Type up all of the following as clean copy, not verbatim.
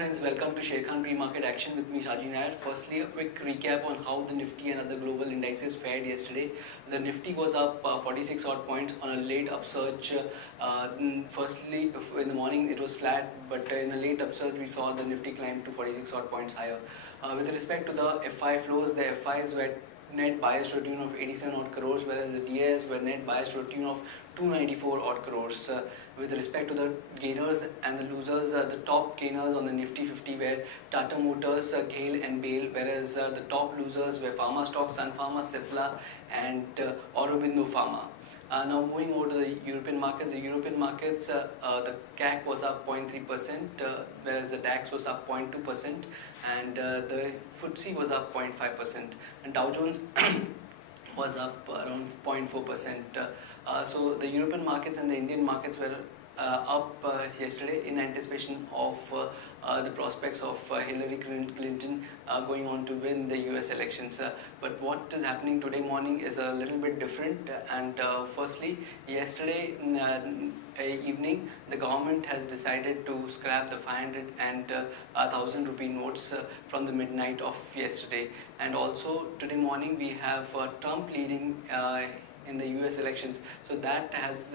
friends, welcome to Sharekhan pre-market action with me Shaji Nair. Firstly, a quick recap on how the Nifty and other global indices fared yesterday. The Nifty was up 46 odd points on a late upsurge. Firstly, in the morning it was flat, but in a late upsurge we saw the Nifty climb to 46 odd points higher. With respect to the FI flows, the FIs were net biased to a tune of 87 odd crores, whereas the DIs were net biased to a tune of 294 odd crores. With respect to the gainers and the losers, the top gainers on the Nifty 50 were Tata Motors, GAIL and BAIL, whereas the top losers were Pharma stocks, Sun Pharma, Cipla and Aurobindo Pharma. Now moving over to the European markets, the CAC was up 0.3%, whereas the DAX was up 0.2%, and the FTSE was up 0.5%, and Dow Jones was up around 0.4%. So the European markets and the Indian markets were up yesterday in anticipation of the prospects of Hillary Clinton going on to win the US elections. But what is happening today morning is a little bit different. And firstly, yesterday evening, the government has decided to scrap the 500 and 1,000 rupee notes from the midnight of yesterday. And also today morning, we have Trump leading in the US elections, so that has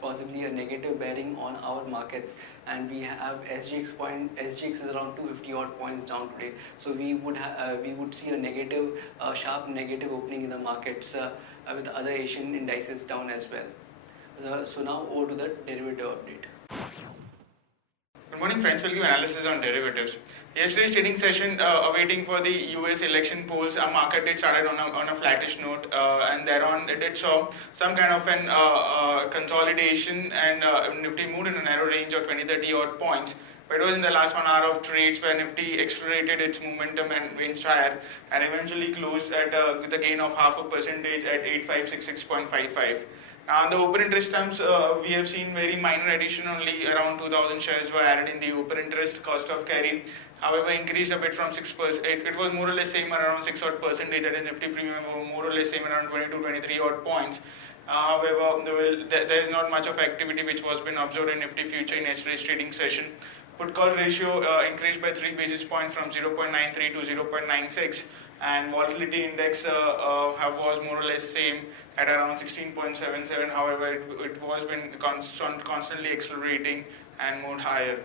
possibly a negative bearing on our markets, and we have SGX is around 250 odd points down today, so we would see a sharp negative opening in the markets with other Asian indices down as well. So now over to the derivative update. Good morning friends, we'll give analysis on derivatives. Yesterday's trading session, awaiting for the US election polls, our market did started on a flattish note, and thereon it did saw some kind of an consolidation, and Nifty moved in a narrow range of 20-30 odd points. But it was in the last 1 hour of trades where Nifty accelerated its momentum and went higher, and eventually closed at with a gain of 0.5% at 8566.55. On the open interest terms, we have seen very minor addition, only around 2,000 shares were added in the open interest. Cost of carry, however, increased a bit from 6%. It was more or less same around 6 odd percent, that is Nifty premium more or less same around 22-23 odd points. However, there is not much of activity which was been observed in Nifty future in yesterday's trading session. Put call ratio increased by 3 basis points from 0.93 to 0.96. And volatility index was more or less same at around 16.77. However, it was been constantly accelerating and moved higher.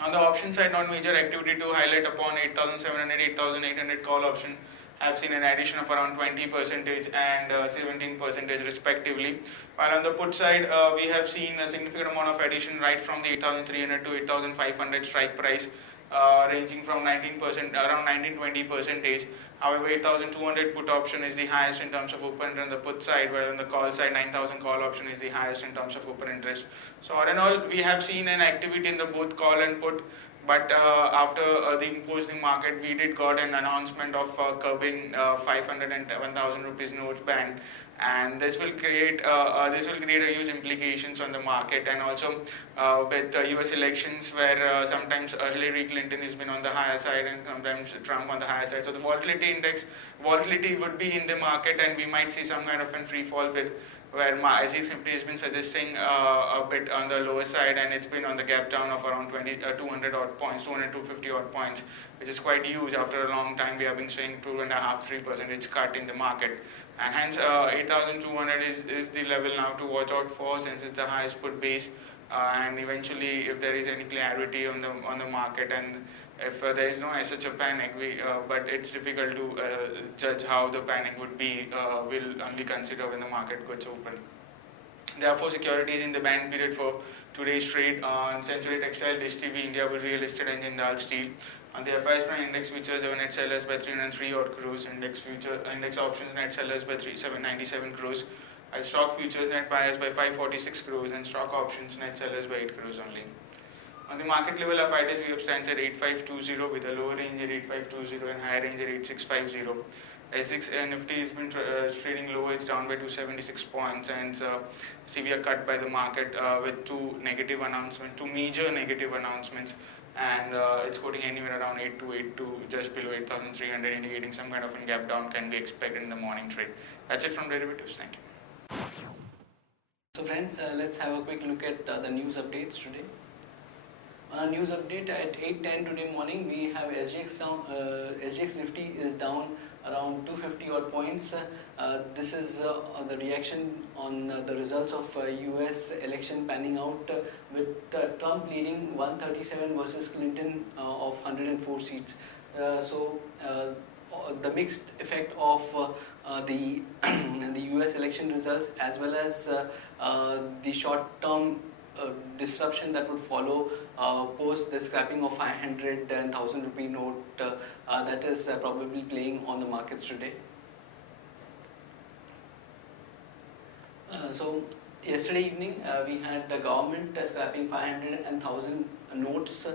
On the option side, not major activity to highlight upon. 8,700, 8,800 call option have seen an addition of around 20% and 17% respectively. While on the put side, we have seen a significant amount of addition right from the 8,300 to 8,500 strike price. Ranging from 19%, around 19-20%. However, 8,200 put option is the highest in terms of open interest on the put side, while on the call side, 9,000 call option is the highest in terms of open interest. So all in all, we have seen an activity in the both call and put. But after the imposing market, we did got an announcement of curbing 500 and 1,000 rupees notes ban, and this will create a huge implications on the market. And also with US elections, where sometimes Hillary Clinton has been on the higher side and sometimes Trump on the higher side, so the volatility would be in the market, and we might see some kind of a free fall with where IC simply has been suggesting a bit on the lower side, and it's been on the gap down of around 200 odd points, 250 odd points, which is quite huge. After a long time, we have been seeing 2.5-3% cut in the market, and hence 8,200 is the level now to watch out for, since it's the highest put base, and eventually if there is any clarity on the market, and if there is no such a panic, but it's difficult to judge how the panic would be. We'll only consider when the market gets open. Therefore, securities in the ban period for today's trade on Century Textile, Dish TV, India Real Estate and Jindal Steel. On the FIs front, index futures have net sellers by 303 odd crores, index options net sellers by 797 crores, while stock futures net buyers by 546 crores, and stock options net sellers by 8 crores only. On the market level of IDs, we have stands at 8520 with a lower range at 8520 and higher range at 8650. S6 Nifty has been trading low, it's down by 276 points, and severe cut by the market with two major negative announcements, and it's quoting anywhere around 828 to just below 8,300, indicating some kind of a gap down can be expected in the morning trade. That's it from derivatives. Thank you. So friends, let's have a quick look at the news updates today. On a news update at 8:10 today morning, we have SGX down. SGX Nifty is down around 250 odd points. This is the reaction on the results of US election panning out with Trump leading 137 versus Clinton of 104 seats. The mixed effect of the the US election results, as well as the short-term disruption that would follow post the scrapping of 500 and 1000 rupee note, that is probably playing on the markets today. So yesterday evening we had the government scrapping 500 and 1000 notes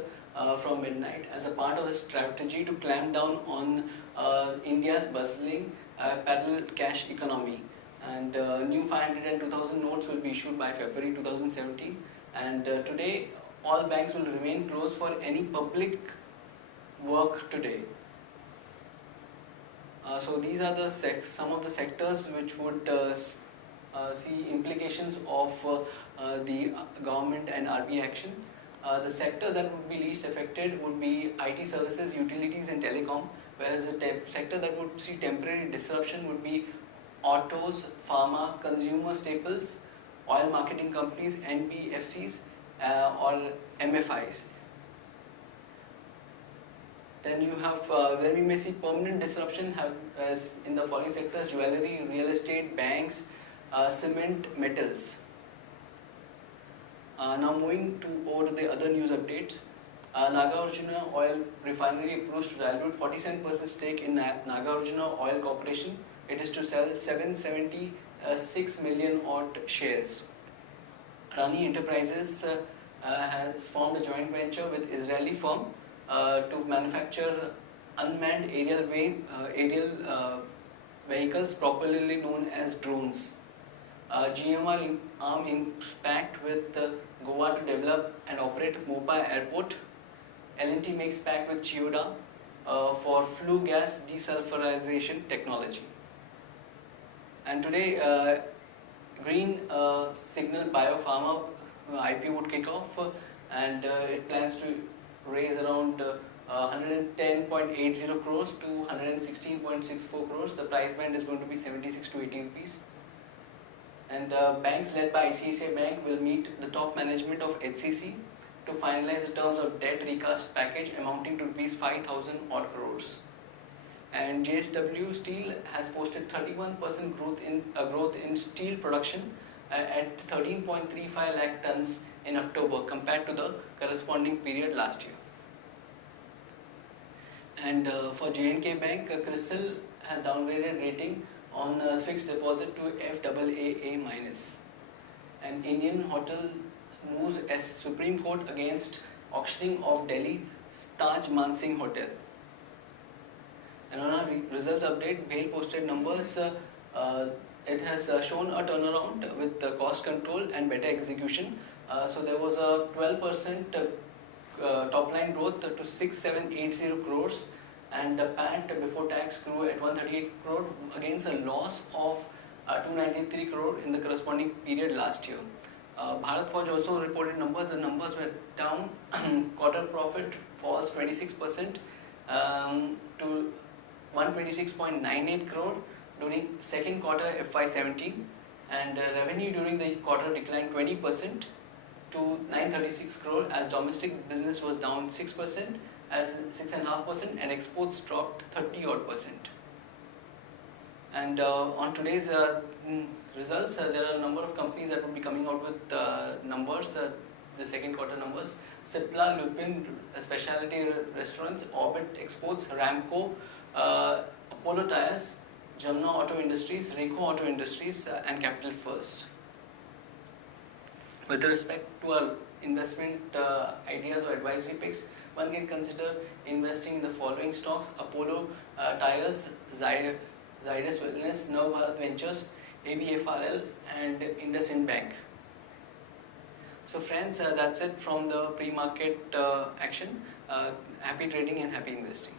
from midnight as a part of a strategy to clamp down on India's bustling parallel cash economy. And new 500 and 2000 notes will be issued by February 2017. And today, all banks will remain closed for any public work today. So these are the some of the sectors which would see implications of the government and RBI action. The sector that would be least affected would be IT services, utilities and telecom, whereas the sector that would see temporary disruption would be autos, pharma, consumer staples, oil marketing companies, NBFCs or MFIs. Then you have where we may see permanent disruption as in the following sectors: jewelry, real estate, banks, cement, metals. Now moving over to the other news updates. Nagarjuna Oil Refinery approves to dilute 47% stake in Nagarjuna Oil Corporation. It is to sell 776 million odd shares. Rani Enterprises has formed a joint venture with Israeli firm to manufacture unmanned aerial vehicles, popularly known as drones. GMR arm in pact with Goa to develop and operate Mopa Airport. L&T makes pact with Chiyoda for flue gas desulfurization technology. And today, Green Signal Biopharma IPO would kick off, and it plans to raise around 110.80 crores to 116.64 crores. The price band is going to be 76 to 80 rupees. And banks led by ICICI Bank will meet the top management of HCC to finalize the terms of debt recast package amounting to rupees 5,000 odd crores. And JSW Steel has posted 31% growth in steel production at 13.35 lakh tons in October compared to the corresponding period last year. And for J&K Bank, CRISIL has downgraded rating on fixed deposit to FAA-. And Indian Hotel moves as Supreme Court against auctioning of Delhi Taj Mansingh Hotel. And on our results update, BHEL posted numbers. It has shown a turnaround with cost control and better execution. So there was a 12% top line growth to 6780 crores, and PAT before tax grew at 138 crore against a loss of 293 crore in the corresponding period last year. Bharat Forge also reported numbers. The numbers were down. Quarter profit falls 26% to 126.98 crore during second quarter FY17, and revenue during the quarter declined 20% to 936 crore as domestic business was down 6%, as 6.5%, and exports dropped 30 odd percent. And on today's results, there are a number of companies that will be coming out with numbers, the second quarter numbers. Cipla, Lupin, Specialty Restaurants, Orbit Exports, Ramco, Apollo Tyres, Jamna Auto Industries, Rico Auto Industries, and Capital First. With respect to our investment ideas or advisory picks, one can consider investing in the following stocks: Apollo Tyres, Zydus Wellness, Navbharat Ventures, ABFRL, and IndusInd Bank. So friends, that's it from the pre-market action. Happy trading and happy investing.